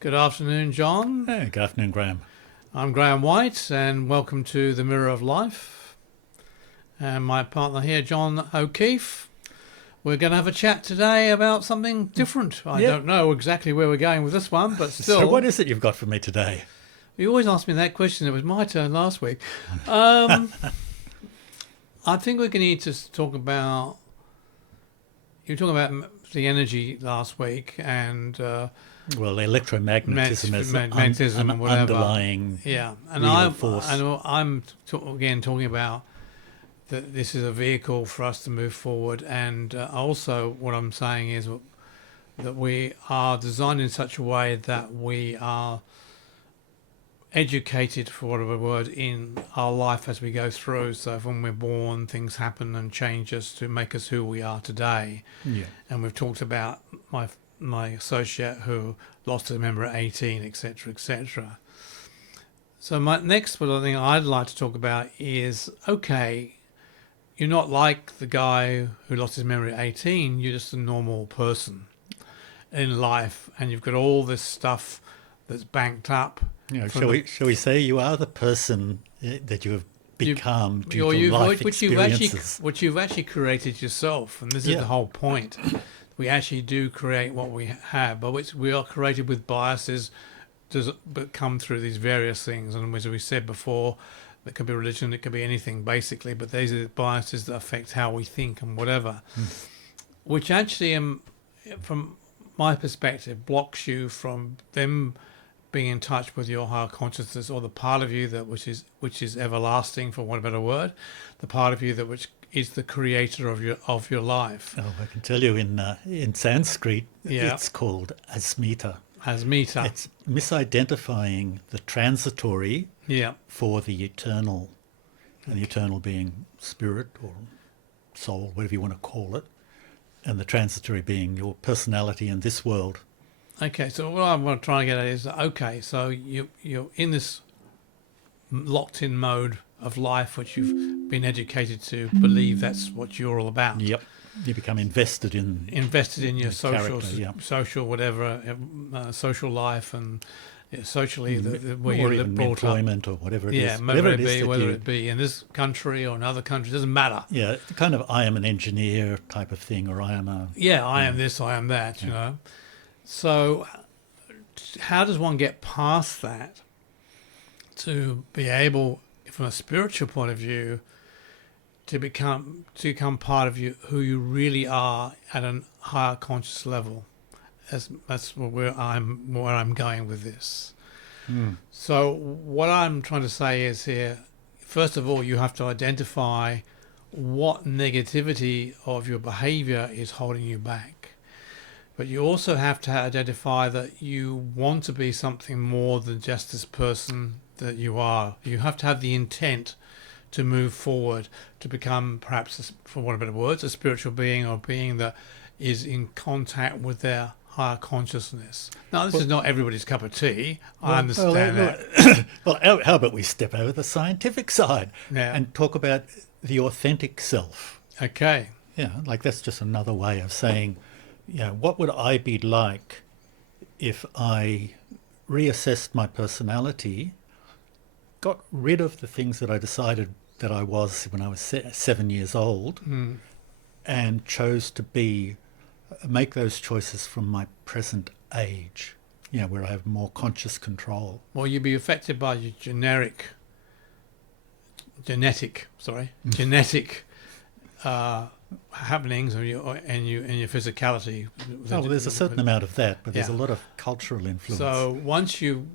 Good afternoon, John. Hey, good afternoon, Graham. I'm Graham White, and welcome to the Mirror of Life. And my partner here, John O'Keefe. We're going to have a chat today about something different. I Yep. don't know exactly where we're going with this one, but still. So what is it you've got for me today? You always ask me that question. It was my turn last week. I think we're going to need to talk about... You were talking about the energy last week and... Well, electromagnetism is magnetism an and whatever. underlying Yeah, and real force. I'm again talking about that this is a vehicle for us to move forward, and also what I'm saying is that we are designed in such a way that we are educated, for whatever word, in our life as we go through. So when we're born, things happen and change us to make us who we are today. Yeah. And we've talked about my associate who lost a member at 18, etc., etc. So my next thing I'd like to talk about is, okay, you're not like the guy who lost his memory at 18. You're just a normal person in life, and you've got all this stuff that's banked up. You know, shall we say you are the person that you have become due to life experiences? Which you've actually created yourself, and this is the whole point. We actually do create what we have, but we are created with biases that come through these various things. And as we said before, it could be religion, it could be anything basically, but these are the biases that affect how we think and whatever, which actually, from my perspective, blocks you from them being in touch with your higher consciousness, or the part of you which is everlasting, for want of a better word, the part of you which is the creator of your life. Oh, I can tell you in Sanskrit, it's called asmita. Asmita. It's misidentifying the transitory Yeah. for the eternal, and the eternal being spirit or soul, whatever you want to call it, and the transitory being your personality in this world. Okay, so what I want to try and get at is, okay, so you're in this locked-in mode of life, which you've been educated to believe that's what you're all about. Yep, you become invested in your social whatever, social life, and socially where or you're even brought employment up. or whatever it Yeah, is. whether it be in this country or another country, doesn't matter. Yeah, kind of I am an engineer type of thing, or I am a... Yeah, I am this, I am that, you know. So how does one get past that to be able, from a spiritual point of view, to become part of you, who you really are at a higher conscious level? That's where I'm going with this. So what I'm trying to say is here, first of all, you have to identify what negativity of your behavior is holding you back. But you also have to identify that you want to be something more than just this person that you are. You have to have the intent to move forward, to become, perhaps, for want of better words, a spiritual being, or a being that is in contact with their higher consciousness. Now, this is not everybody's cup of tea. I understand that. Well, how about we step over the scientific side and talk about the authentic self? Okay. Yeah, like that's just another way of saying, what would I be like if I reassessed my personality, got rid of the things that I decided that I was when I was 7 years old, and chose to make those choices from my present age, where I have more conscious control. Well, you'd be affected by your genetic happenings and your physicality. Oh, well, there's a certain amount of that, but there's a lot of cultural influence. So once you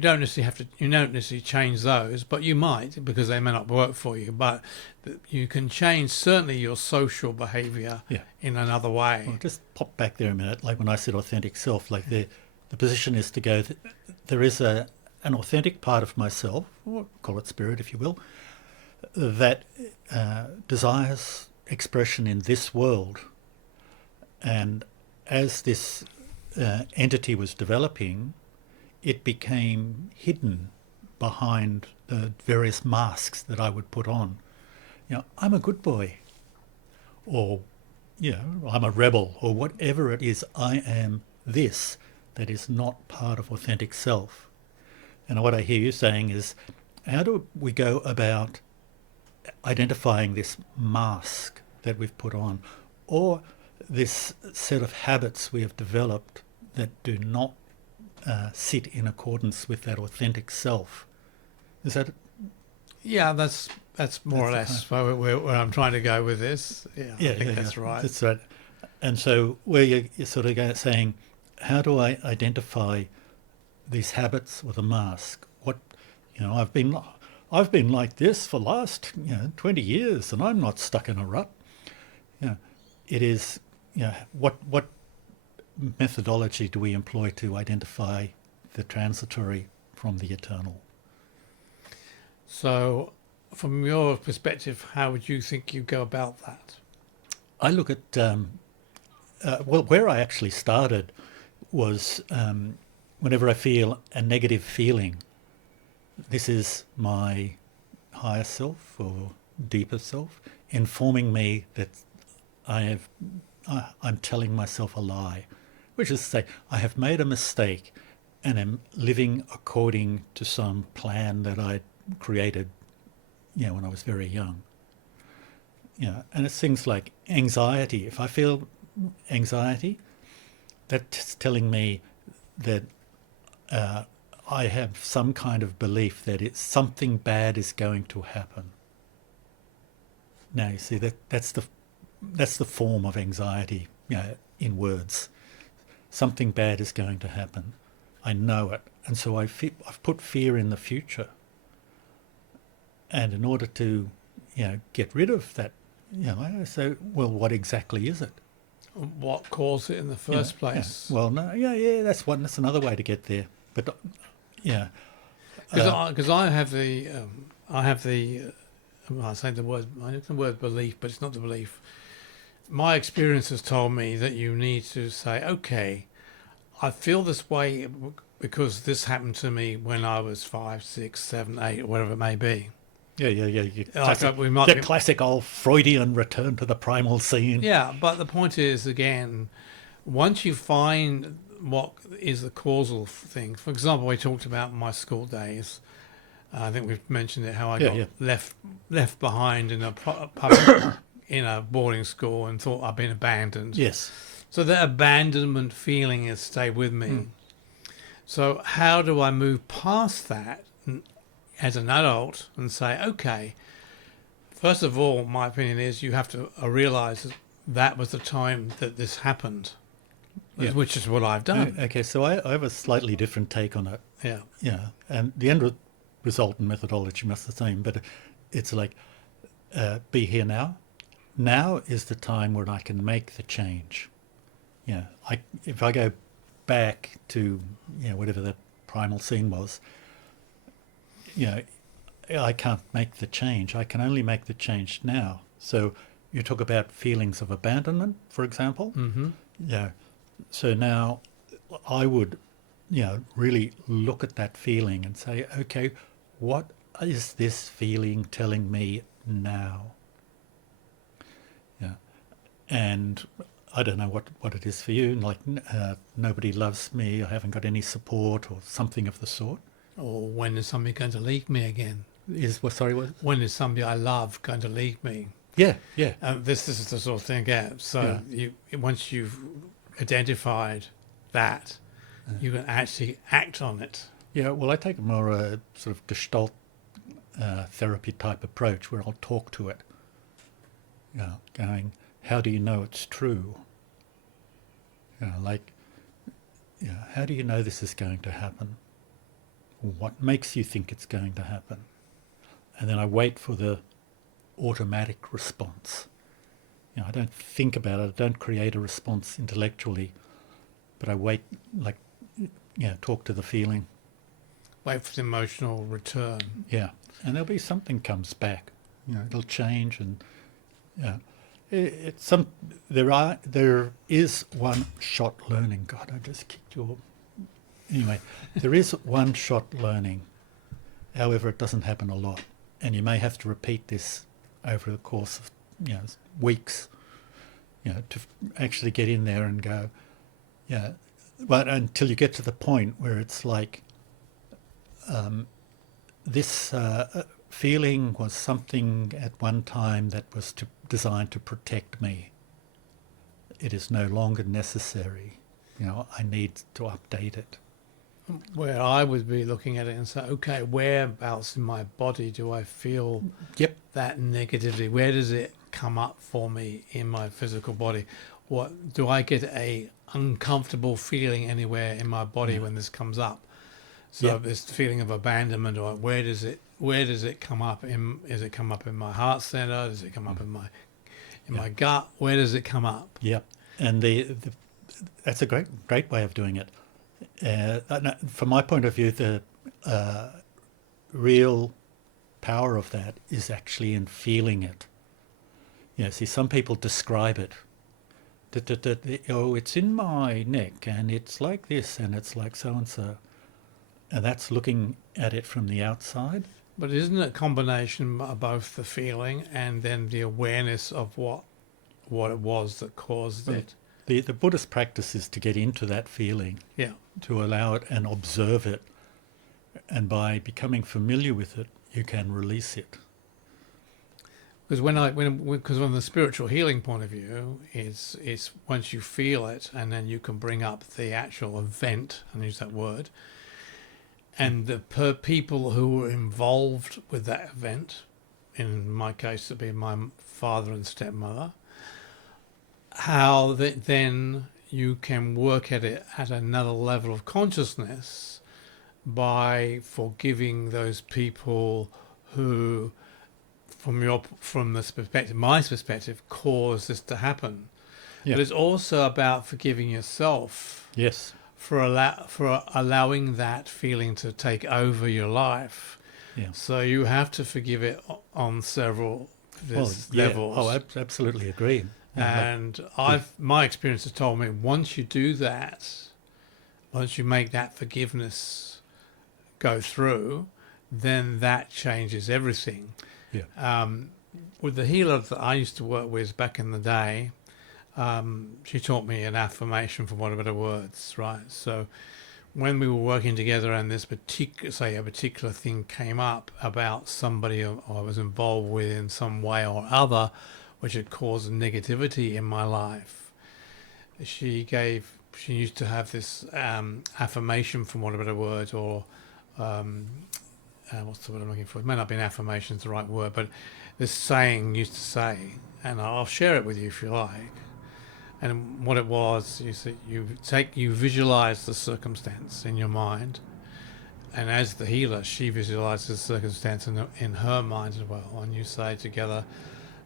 don't necessarily change those, but you might, because they may not work for you. But you can change certainly your social behaviour in another way. Well, just pop back there a minute. Like when I said authentic self, like the position is to go. There is an authentic part of myself, or call it spirit, if you will, that desires expression in this world. And as this entity was developing, it became hidden behind the various masks that I would put on. I'm a good boy, or I'm a rebel, or whatever it is. I am this, that is not part of authentic self. And what I hear you saying is, how do we go about identifying this mask that we've put on, or this set of habits we have developed that do not sit in accordance with that authentic self? Is that? Yeah, that's more or less where I'm trying to go with this. Yeah, I think that's right. That's right. And so where you're sort of saying, how do I identify these habits or the mask? What, I've been like this for the last 20 years, and I'm not stuck in a rut. It is, what methodology do we employ to identify the transitory from the eternal? So, from your perspective, how would you think you go about that? I look at, where I actually started was whenever I feel a negative feeling, this is my higher self or deeper self informing me that I'm telling myself a lie, which is to say I have made a mistake and am living according to some plan that I created, when I was very young. And it's things like anxiety. If I feel anxiety, that's telling me that I have some kind of belief that something bad is going to happen. Now you see that's the form of anxiety, in words. Something bad is going to happen. I know it, and so I've put fear in the future. And in order to, get rid of that, I say, well, what exactly is it? What caused it in the first place? Well, no, that's another way to get there. But because I say the word belief, but it's not the belief. My experience has told me that you need to say, okay, I feel this way because this happened to me when I was 5, 6, 7, 8, or whatever it may be. Yeah. Classic old Freudian return to the primal scene. Yeah, but the point is, again, once you find what is the causal thing. For example, we talked about my school days. I think we've mentioned it, how I got left behind in a public in a boarding school and thought I'd been abandoned. Yes. So that abandonment feeling has stayed with me. So how do I move past that as an adult and say, okay, first of all, my opinion is you have to realise that was the time that this happened, which is what I've done. Okay, so I have a slightly different take on it. Yeah. Yeah, and the end result and methodology must be the same, but it's like, be here now. Now is the time when I can make the change. If I go back to, whatever the primal scene was, I can't make the change. I can only make the change now. So you talk about feelings of abandonment, for example. Mm-hmm. Yeah. So now I would, really look at that feeling and say, okay, what is this feeling telling me now? Yeah. And I don't know what it is for you, like nobody loves me, I haven't got any support or something of the sort. Or when is somebody going to leave me again? When is somebody I love going to leave me? Yeah. This is the sort of thing, So once you've identified that, you can actually act on it. Yeah, well, I take a more sort of Gestalt therapy type approach where I'll talk to it. Going, how do you know it's true? How do you know this is going to happen? What makes you think it's going to happen? And then I wait for the automatic response. I don't think about it. I don't create a response intellectually, but I wait, talk to the feeling. Wait for the emotional return. Yeah, and there'll be something comes back. It'll change, and there is one shot learning. God, I just kicked your. Anyway, there is one shot learning. However, it doesn't happen a lot, and you may have to repeat this over the course of weeks, to actually get in there and go, But until you get to the point where it's like, this feeling was something at one time that was designed to protect me. It is no longer necessary. I need to update it. Where I would be looking at it and say, okay, whereabouts in my body do I feel Yep. that negativity? Where does it come up for me in my physical body? What do I get a uncomfortable feeling anywhere in my body when this comes up? So Yep. this feeling of abandonment, or where does it come up in? Does it come up in my heart center? Does it come up in my gut? Where does it come up? Yep. And that's a great way of doing it. From my point of view, the real power of that is actually in feeling it. See, some people describe it. Oh, it's in my neck, and it's like this, and it's like so and so. And that's looking at it from the outside. But isn't it a combination of both the feeling and then the awareness of what it was that caused it? The Buddhist practice is to get into that feeling, Yeah. to allow it and observe it. And by becoming familiar with it, you can release it. Because because from the spiritual healing point of view, it's once you feel it, and then you can bring up the actual event and use that word, and the people who were involved with that event, in my case, it'd be my father and stepmother. How then you can work at it at another level of consciousness by forgiving those people who, from this perspective, my perspective, caused this to happen. Yeah. But it's also about forgiving yourself. Yes. For allowing that feeling to take over your life. Yeah. So you have to forgive it on several levels. Oh, I absolutely agree. And my experience has told me once you do that, once you make that forgiveness go through, then that changes everything. Yeah. With the healer that I used to work with back in the day, she taught me an affirmation, for want of better words, right? So when we were working together and this a particular thing came up about somebody I was involved with in some way or other, which had caused negativity in my life, she used to have this affirmation, for want of better words, or what's the word I'm looking for? It may not be an affirmation, it's the right word, but this saying used to say, and I'll share it with you if you like. And what it was, you visualize the circumstance in your mind, and as the healer, she visualizes the circumstance in her mind as well. And you say together,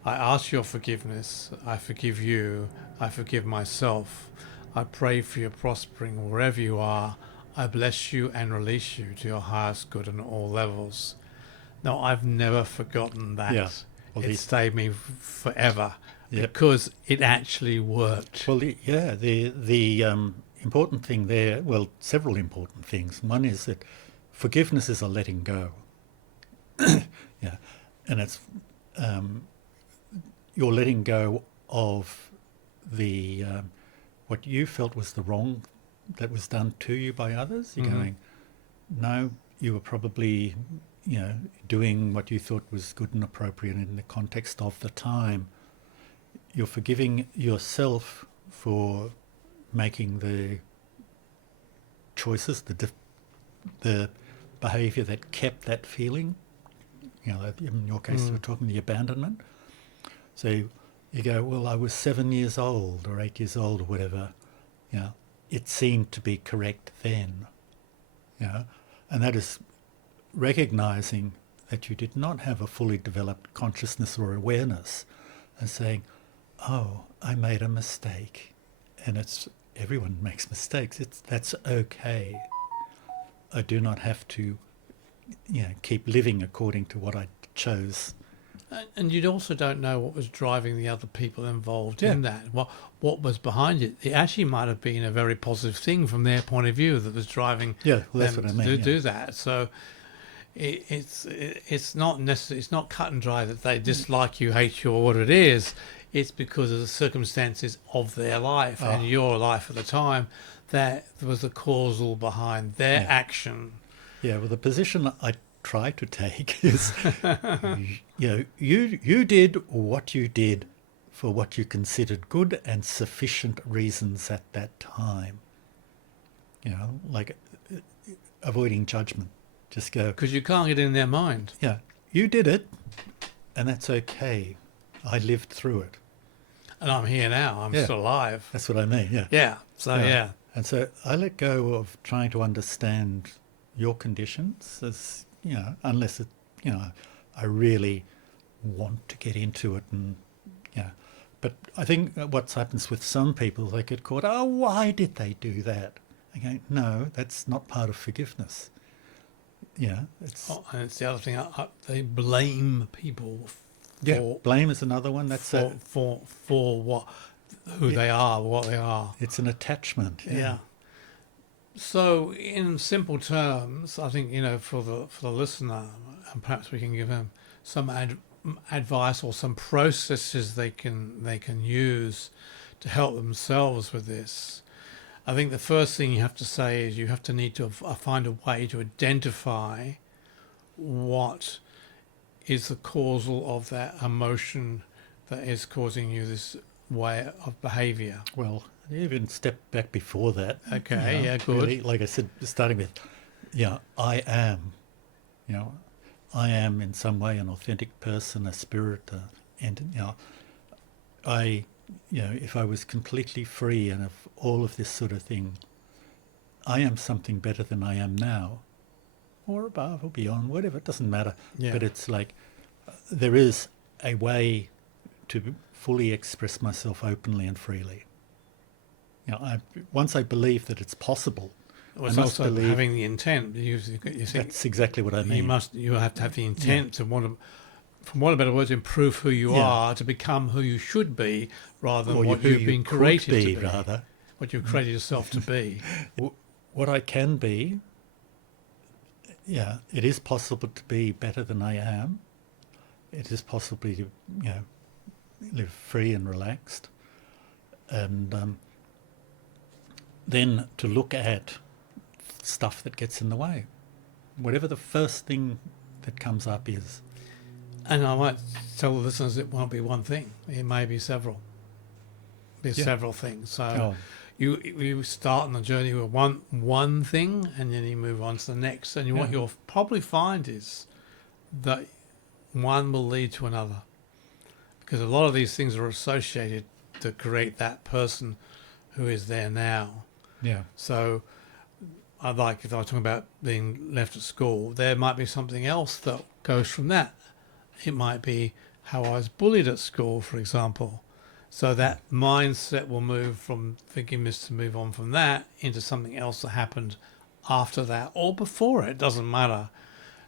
I ask your forgiveness, I forgive you, I forgive myself, I pray for your prospering wherever you are, I bless you and release you to your highest good on all levels. Now, I've never forgotten that. Yeah. Well, it stayed me forever. Yep. Because it actually worked. Well, the important thing there, well, several important things. One is that forgiveness is a letting go. Yeah, and it's you're letting go of the what you felt was the wrong that was done to you by others. You're going, no, you were probably, doing what you thought was good and appropriate in the context of the time. You're forgiving yourself for making the choices, the behaviour that kept that feeling. In your case, we're talking the abandonment. So you go, well, I was 7 years old or 8 years old or whatever. It seemed to be correct then. And that is recognising that you did not have a fully developed consciousness or awareness, and saying, oh, I made a mistake. And everyone makes mistakes. That's okay. I do not have to keep living according to what I chose. And you also don't know what was driving the other people involved in that. What was behind it? It actually might have been a very positive thing from their point of view that was driving them that's what I mean, to do that. So it's not necessary. It's not cut and dry that they dislike you, hate you, or what it is. it's because of the circumstances of their life and your life at the time that was the causal behind their action. Yeah, well, the position I try to take is, you did what you did for what you considered good and sufficient reasons at that time. Like avoiding judgment. Just go, Because you can't get in their mind. yeah, you did it, and that's okay. I lived through it. And I'm here now. I'm still alive. That's what I mean, yeah. Yeah. So, yeah. And so I let go of trying to understand your conditions as, unless I really want to get into it and, But I think what happens with some people, they get caught, why did they do that? I go, no, that's not part of forgiveness. It's... and it's the other thing, they blame people blame is another one. That's for who they are, what they are. It's an attachment. Yeah. So, in simple terms, I think for the listener, and perhaps we can give them some advice or some processes they can use to help themselves with this. I think the first thing you have to say is you have to need to find a way to identify what is the causal of that emotion that is causing you this way of behaviour. Well, even step back before that. Okay, good. Really, like I said, starting with, I am. I am in some way an authentic person, a spirit, and if I was completely free and of all of this sort of thing, I am something better than I am now, or above or beyond, whatever, it doesn't matter. Yeah. But it's like there is a way to fully express myself openly and freely. Once I believe that it's possible, it's also having the intent. You think that's exactly what I mean. You have to have the intent to want to, from one of better words, improve who you are to become who you should be, rather than what you've been created to be. Rather, what you've created yourself to be. What I can be. It is possible to be better than I am. It is possible to, live free and relaxed, and then to look at stuff that gets in the way, whatever the first thing that comes up is. And I might tell the listeners it won't be one thing; it may be several. Several things. So you start on the journey with one thing, and then you move on to the next. And what you'll probably find is that one will lead to another, because a lot of these things are associated to create that person who is there now. Yeah. So, if I was talking about being left at school, there might be something else that goes from that. It might be how I was bullied at school, for example. So that mindset will move from forgiveness to move on from that into something else that happened after that or before it. Doesn't matter.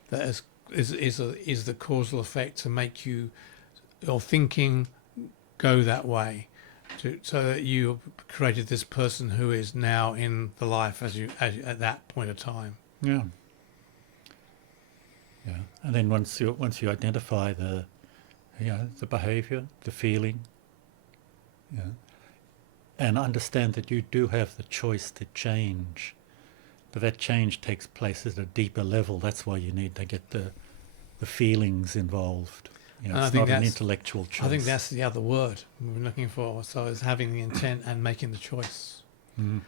That is the causal effect to make your thinking go that way, so that you created this person who is now in the life as at that point of time. Yeah. Yeah. And then once you identify the behaviour, the feeling, and understand that you do have the choice to change, but that change takes place at a deeper level. That's why you need to get the feelings involved. It's not an intellectual choice. I think that's the other word we're looking for. So it's having the intent and making the choice. Mm.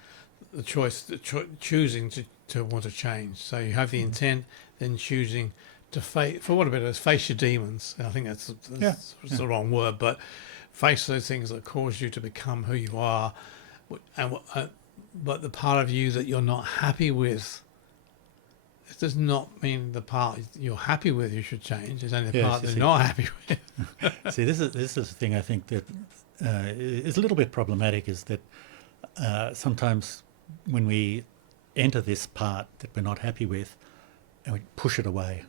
The choice, choosing to want to change. So you have the intent, then choosing to face, for what about it, face your demons. And I think that's the wrong word, but face those things that cause you to become who you are, but the part of you that you're not happy with. It does not mean the part you're happy with you should change. It's only the part that you're not happy with. See, this is the thing I think that is a little bit problematic, is that sometimes when we enter this part that we're not happy with, and we push it away,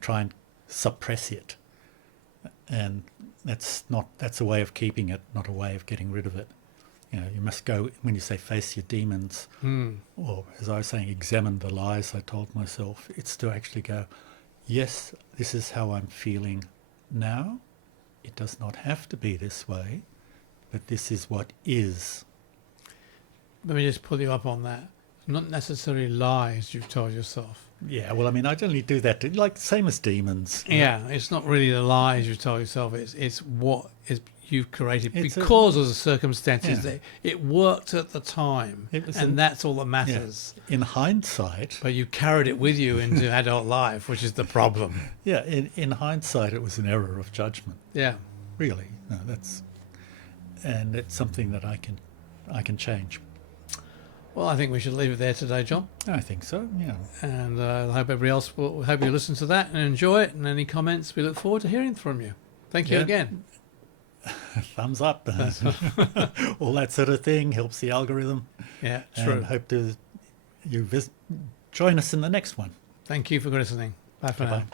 try and suppress it, and that's a way of keeping it, not a way of getting rid of it. You must go, when you say face your demons, or as I was saying, examine the lies I told myself. It's to actually go, yes, this is how I'm feeling now, it does not have to be this way, but this is what is. Let me just pull you up on that. Not necessarily lies you've told yourself. Yeah, well, I mean, I'd only do that, like, same as demons. Yeah, it's not really the lies you've told yourself. It's what is you've created It's because of the circumstances Yeah. that it worked at the time, It was and that's all that Yeah. matters. In hindsight, But you carried it with you into adult life, which is the problem. yeah, in hindsight, it was an error of judgment. Yeah. Really, no, and it's something that I can change. Well, I think we should leave it there today, John. I think so. Yeah. And I hope everybody else will hope you listen to that and enjoy it. And any comments, we look forward to hearing from you. Thank you Yeah. again. Thumbs up, all that sort of thing helps the algorithm. Yeah, true. And hope to join us in the next one. Thank you for listening. Bye for now. Bye.